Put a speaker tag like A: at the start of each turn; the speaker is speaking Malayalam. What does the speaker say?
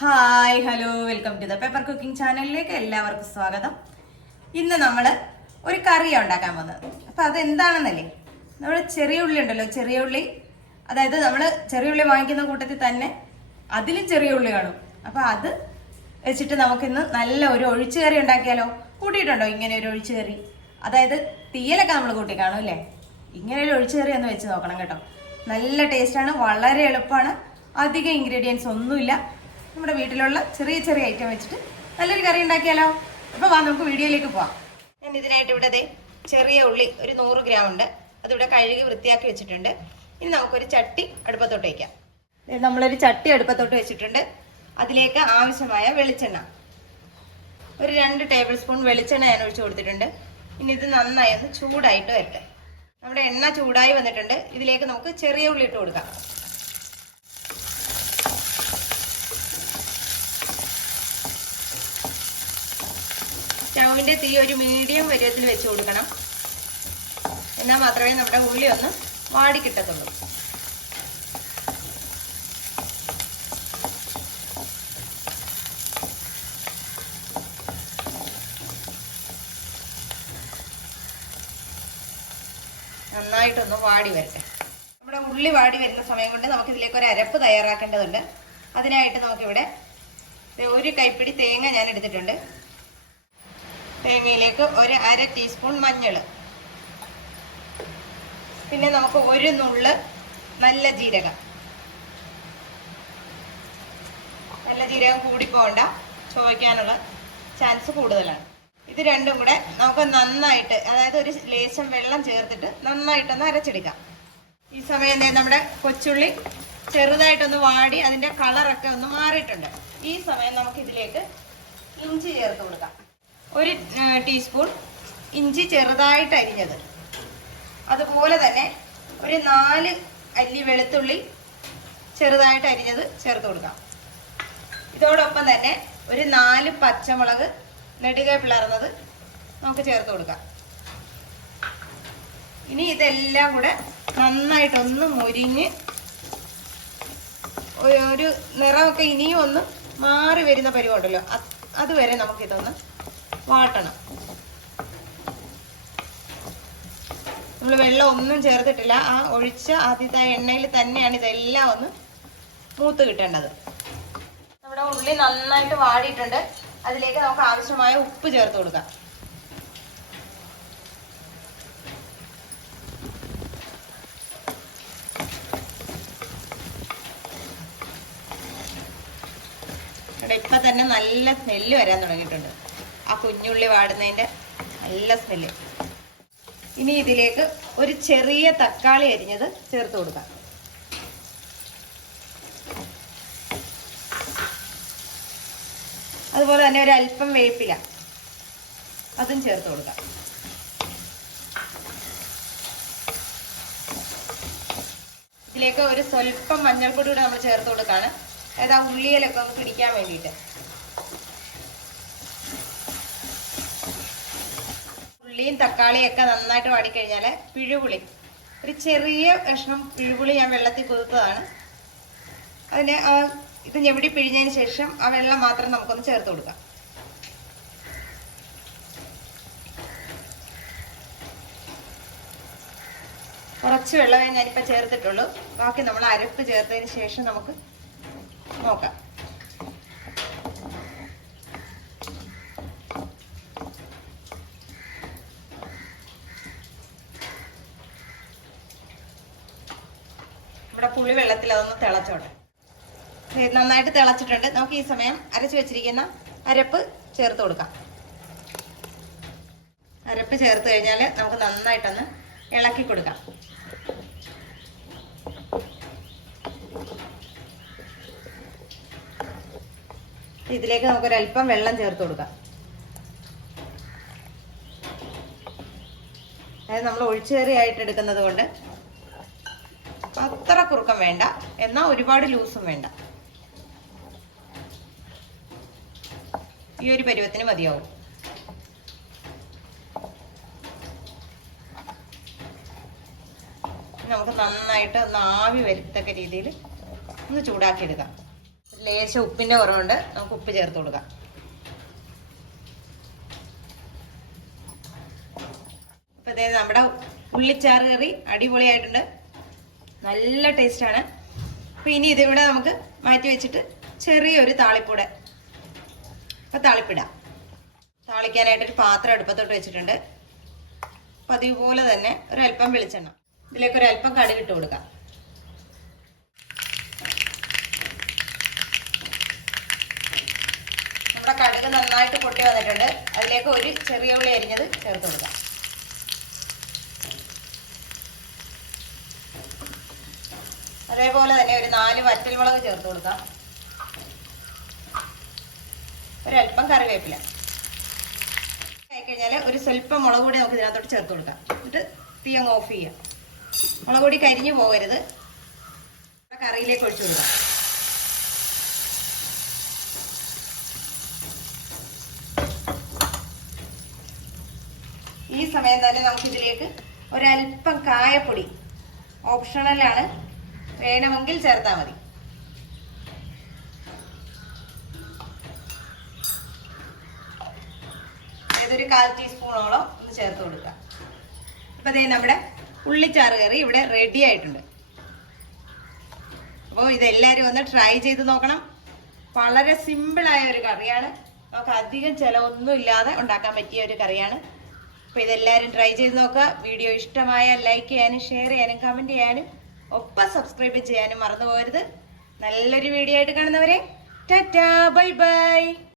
A: Hi hello welcome to the paper cooking ചാനലിലേക്ക് എല്ലാവർക്കും സ്വാഗതം. ഇന്ന് നമ്മൾ ഒരു കറിയാണ് ഉണ്ടാക്കാൻ പോകുന്നത്. അപ്പം അതെന്താണെന്നല്ലേ? നമ്മൾ ചെറിയ ഉള്ളി ഉണ്ടല്ലോ ചെറിയ ഉള്ളി. അതായത് നമ്മൾ ചെറിയ ഉള്ളി വാങ്ങിക്കുന്ന കൂട്ടത്തിൽ തന്നെ അതിലും ചെറിയ ഉള്ളി കാണും. അപ്പം അത് വെച്ചിട്ട് നമുക്കിന്ന് നല്ല ഒരു ഒഴിച്ചു കറി ഉണ്ടാക്കിയാലോ? കൂട്ടിയിട്ടുണ്ടോ ഇങ്ങനെ ഒരു ഒഴിച്ചു കറി? അതായത് തീയലൊക്കെ നമ്മൾ കൂട്ടി കാണും അല്ലേ? ഇങ്ങനെ ഒരു ഒഴിച്ചു കറി ഒന്ന് വെച്ച് നോക്കണം കേട്ടോ. നല്ല ടേസ്റ്റാണ് വളരെ എളുപ്പമാണ്. അധികം ഇൻഗ്രീഡിയൻസ് ഒന്നുമില്ല. നമ്മുടെ വീട്ടിലുള്ള ചെറിയ ചെറിയ ഐറ്റം വെച്ചിട്ട് നല്ലൊരു കറി ഉണ്ടാക്കിയാലോ? അപ്പോൾ വാ നമുക്ക് വീഡിയോയിലേക്ക് പോവാം. ഞാൻ ഇതിനായിട്ട് ഇവിടെ ദേ ചെറിയ ഉള്ളി ഒരു നൂറ് ഗ്രാം ഉണ്ട്. അതിവിടെ കഴുകി വൃത്തിയാക്കി വെച്ചിട്ടുണ്ട്. ഇനി നമുക്കൊരു ചട്ടി അടുപ്പത്തോട്ട് വയ്ക്കാം നമ്മളൊരു ചട്ടി അടുപ്പത്തോട്ട് വെച്ചിട്ടുണ്ട്. അതിലേക്ക് ആവശ്യമായ വെളിച്ചെണ്ണ. ഒരു രണ്ട് ടേബിൾ സ്പൂൺ വെളിച്ചെണ്ണ ഞാൻ ഒഴിച്ചു കൊടുത്തിട്ടുണ്ട്. ഇനി ഇത് നന്നായി ഒന്ന് ചൂടായിട്ട് വരട്ടെ. നമ്മുടെ എണ്ണ ചൂടായി വന്നിട്ടുണ്ട്. ഇതിലേക്ക് നമുക്ക് ചെറിയ ഉള്ളി ഇട്ട് കൊടുക്കാം. സ്റ്റൗവിന്റെ തീ ഒരു മീഡിയം വരിയത്തിൽ വെച്ച് കൊടുക്കണം. എന്നാൽ മാത്രമേ നമ്മുടെ ഉള്ളി ഒന്ന് വാടി കിട്ടത്തുള്ളൂ. നന്നായിട്ടൊന്ന് വാടി വരട്ടെ. നമ്മുടെ ഉള്ളി വാടി വരുന്ന സമയം കൊണ്ട് നമുക്ക് ഇതിലേക്ക് ഒരു അരപ്പ് തയ്യാറാക്കേണ്ടതുണ്ട്. അതിനായിട്ട് നമുക്കിവിടെ ഒരു കൈപ്പിടി തേങ്ങ ഞാൻ എടുത്തിട്ടുണ്ട്. തേങ്ങയിലേക്ക് ഒരു അര ടീസ്പൂൺ മഞ്ഞൾ പിന്നെ നമുക്ക് ഒരു നുള്ള് നല്ല ജീരകം. നല്ല ജീരകം കൂടി പോകണ്ട. ചോദിക്കാനുള്ള ചാൻസ് കൂടുതലാണ്. ഇത് രണ്ടും കൂടെ നമുക്ക് നന്നായിട്ട് അതായത് ഒരു ലേശം വെള്ളം ചേർത്തിട്ട് നന്നായിട്ടൊന്ന് അരച്ചെടുക്കാം. ഈ സമയം നമ്മുടെ കൊച്ചുള്ളി ചെറുതായിട്ടൊന്ന് വാടി അതിന്റെ കളറൊക്കെ ഒന്ന് മാറിയിട്ടുണ്ട്. ഈ സമയം നമുക്ക് ഇതിലേക്ക് ഇഞ്ചി ചേർത്ത് കൊടുക്കാം. ഒരു ടീസ്പൂൺ ഇഞ്ചി ചെറുതായിട്ട് അരിഞ്ഞത്. അതുപോലെ തന്നെ ഒരു നാല് അല്ലി വെളുത്തുള്ളി ചെറുതായിട്ട് അരിഞ്ഞത് ചേർത്ത് കൊടുക്കാം. ഇതോടൊപ്പം തന്നെ ഒരു നാല് പച്ചമുളക് നെടുക പിളർന്നത് നമുക്ക് ചേർത്ത് കൊടുക്കാം. ഇനി ഇതെല്ലാം കൂടെ നന്നായിട്ടൊന്ന് മുരിഞ്ഞ് ഒരു- നിറമൊക്കെ ഇനിയും ഒന്ന് മാറി വരുന്ന പരിപാടിയല്ലോ. അത് അതുവരെ നമുക്കിതൊന്ന് വാട്ടണം. നമ്മൾ വെള്ളം ഒന്നും ചേർത്തിട്ടില്ല. ആ ഒഴിച്ച ആദ്യത്തെ എണ്ണയിൽ തന്നെയാണ് ഇതെല്ലാം ഒന്ന് മൂത്ത് കിട്ടേണ്ടത്. നമ്മുടെ ഉള്ളി നന്നായിട്ട് വാടിയിട്ടുണ്ട്. അതിലേക്ക് നമുക്ക് ആവശ്യമായ ഉപ്പ് ചേർത്ത് കൊടുക്കാം. ഇപ്പൊ തന്നെ നല്ല സ്മെല്ല് വരാൻ തുടങ്ങിയിട്ടുണ്ട്. കുഞ്ഞുള്ളി വാടുന്നതിന്റെ നല്ല സ്മെല്ല് ഇനി ഇതിലേക്ക് ഒരു ചെറിയ തക്കാളി അരിഞ്ഞത് ചേർത്ത് കൊടുക്കാം. അതുപോലെ തന്നെ ഒരു അല്പം വേപ്പില അതും ചേർത്ത് കൊടുക്കാം. ഇതിലേക്ക് ഒരു സ്വല്പം മഞ്ഞൾപ്പൊടി കൂടെ നമ്മൾ ചേർത്ത് കൊടുക്കാണ്. അതായത് ആ ഉള്ളിയിലൊക്കെ ഒന്ന് പിടിക്കാൻ വേണ്ടിയിട്ട്. ഉള്ളിയും തക്കാളിയും ഒക്കെ നന്നായിട്ട് വാടിക്കഴിഞ്ഞാൽ പിഴുപുളി ഒരു ചെറിയ കഷ്ണം പിഴുപുളി ഞാൻ വെള്ളത്തിൽ കുതിർത്തതാണ്. അതിന് ഇത് ഞെവിടി പിഴിഞ്ഞതിന് ശേഷം ആ വെള്ളം മാത്രം നമുക്കൊന്ന് ചേർത്ത് കൊടുക്കാം. കുറച്ച് വെള്ളമേ ഞാനിപ്പോൾ ചേർത്തിട്ടുള്ളൂ. ബാക്കി നമ്മൾ അരപ്പ് ചേർത്തതിന് ശേഷം നമുക്ക് നോക്കാം. പുളി വെള്ളത്തിൽ അതൊന്ന് തിളച്ചോട്ടെ. നന്നായിട്ട് തിളച്ചിട്ടുണ്ട്. നമുക്ക് ഈ സമയം അരച്ച് വെച്ചിരിക്കുന്ന അരപ്പ് ചേർത്ത് കൊടുക്കാം. അരപ്പ് ചേർത്ത് കഴിഞ്ഞാൽ നമുക്ക് നന്നായിട്ടൊന്ന് ഇളക്കി കൊടുക്കാം. ഇതിലേക്ക് നമുക്കൊരല്പം വെള്ളം ചേർത്ത് കൊടുക്കാം. അതായത് നമ്മൾ ഒഴിച്ചേറിയായിട്ട് എടുക്കുന്നത് കൊണ്ട് അത്ര കുറുക്കം വേണ്ട. എന്നാൽ ഒരുപാട് ലൂസും വേണ്ട. ഈ ഒരു പരുവത്തിന് മതിയാവും. നമുക്ക് നന്നായിട്ട് ആവി വരുത്തക്ക രീതിയിൽ ഒന്ന് ചൂടാക്കി എടുക്കാം ലേശം ഉപ്പിന്റെ കുറവുണ്ട്. നമുക്ക് ഉപ്പ് ചേർത്ത് കൊടുക്കാം. അപ്പം അതായത് നമ്മുടെ ഉള്ളിച്ചാറ് കറി അടിപൊളിയായിട്ടുണ്ട്. നല്ല ടേസ്റ്റാണ്. അപ്പൊ ഇനി ഇതിവിടെ നമുക്ക് മാറ്റി വെച്ചിട്ട് ചെറിയൊരു താളിപ്പൂടെ. അപ്പൊ താളിപ്പിടാം. താളിക്കാനായിട്ട് ഒരു പാത്രം അടുപ്പത്തോട്ട് വെച്ചിട്ടുണ്ട്. അപ്പൊ അതുപോലെ തന്നെ ഒരല്പം വെളിച്ചെണ്ണ. ഇതിലേക്ക് ഒരല്പം കടുക് ഇട്ട് കൊടുക്കാം. നമ്മുടെ കടുക് നന്നായിട്ട് പൊട്ടി വന്നിട്ടുണ്ട്. അതിലേക്ക് ഒരു ചെറിയ ഉള്ളി അരിഞ്ഞത് ചേർത്ത് കൊടുക്കാം. അതേപോലെ തന്നെ ഒരു നാല് വറ്റൽമുളക് ചേർത്ത് കൊടുക്കാം. ഒരല്പം കറിവേപ്പില. കഴിഞ്ഞാൽ ഒരു സ്വല്പം മുളക് പൊടി നമുക്ക് ഇതിനകത്തോട്ട് ചേർത്ത് കൊടുക്കാം. എന്നിട്ട് തീ അങ്ങ് ഓഫ് ചെയ്യാം. മുളക് പൊടി കരിഞ്ഞു പോകരുത്. കറിയിലേക്ക് ഒഴിച്ചു കൊടുക്കാം. ഈ സമയം തന്നെ നമുക്കിതിലേക്ക് ഒരല്പം കായപ്പൊടി. ഓപ്ഷണലാണ് വേണമെങ്കിൽ ചേർത്താൽ മതി. ഏതൊരു കാൽ ടീസ്പൂണോളം ഒന്ന് ചേർത്ത് കൊടുക്കുക. ഇപ്പൊ ദേ നമ്മുടെ ഉള്ളിച്ചാറ് കറി ഇവിടെ റെഡി ആയിട്ടുണ്ട്. അപ്പോൾ ഇതെല്ലാവരും ഒന്ന് ട്രൈ ചെയ്ത് നോക്കണം. വളരെ സിമ്പിളായ ഒരു കറിയാണ്. നമുക്ക് അധികം ചിലവൊന്നും ഇല്ലാതെ ഉണ്ടാക്കാൻ പറ്റിയ ഒരു കറിയാണ്. അപ്പോൾ ഇതെല്ലാവരും ട്രൈ ചെയ്ത് നോക്കുക. വീഡിയോ ഇഷ്ടമായാൽ ലൈക്ക് ചെയ്യാനും ഷെയർ ചെയ്യാനും കമന്റ് ചെയ്യാനും ഒപ്പം സബ്സ്ക്രൈബ് ചെയ്യാനും മറന്നു പോകരുത് നല്ലൊരു വീഡിയോ ആയിട്ട് കാണുന്നവരെ ടാറ്റാ ബൈ ബൈ.